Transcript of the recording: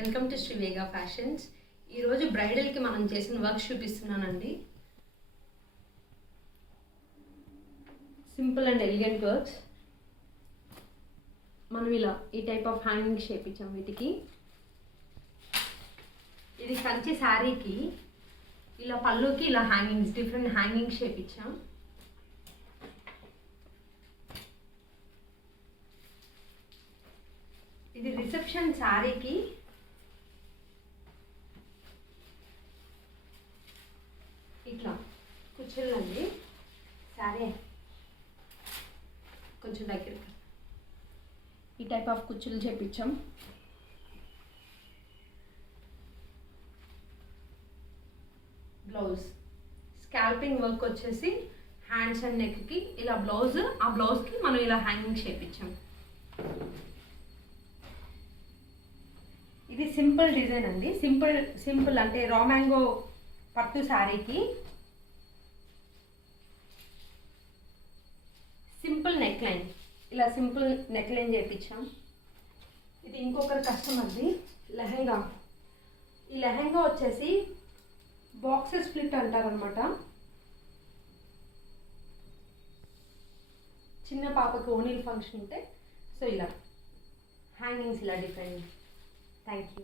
Welcome to శ్రీవేగా ఫ్యాషన్స్. ఈరోజు బ్రైడల్కి మనం చేసిన వర్క్ చూపిస్తున్నానండి. Simple and elegant works. మనం ఇలా ఈ టైప్ ఆఫ్ హ్యాంగింగ్ షేప్ ఇచ్చాం వీటికి. ఇది కంచి శారీకి ఇలా పళ్ళుకి ఇలా హ్యాంగింగ్స్ డిఫరెంట్ హ్యాంగింగ్ షేప్ ఇచ్చాం. ఇది రిసెప్షన్ శారీకి ఇట్లా కుచ్చులండి. శారీ కొంచెం దగ్గర ఈ టైప్ ఆఫ్ కుచ్చులు చేపించాం. బ్లౌజ్ స్కాల్పింగ్ వర్క్ వచ్చేసి హ్యాండ్స్ అండ్ నెక్కి ఇలా బ్లౌజ్, ఆ బ్లౌజ్కి మనం ఇలా హ్యాంగింగ్ చేపించాం. ఇది సింపుల్ డిజైన్ అండి. సింపుల్ అంటే రా మ్యాంగో పట్టు శారీకి సింపుల్ నెక్ లైన్, ఇలా సింపుల్ నెక్ లైన్ చేయించాం. ఇది ఇంకొకరి కస్టమర్ది లెహంగా. ఈ లెహంగా వచ్చేసి బాక్సెస్ స్ప్లిట్ అంటారనమాట. చిన్న పాపకి ఓనీల్ ఫంక్షన్ ఉంటే సో ఇలా హ్యాంగింగ్స్ ఇలా డిఫరెంట్. Thank you.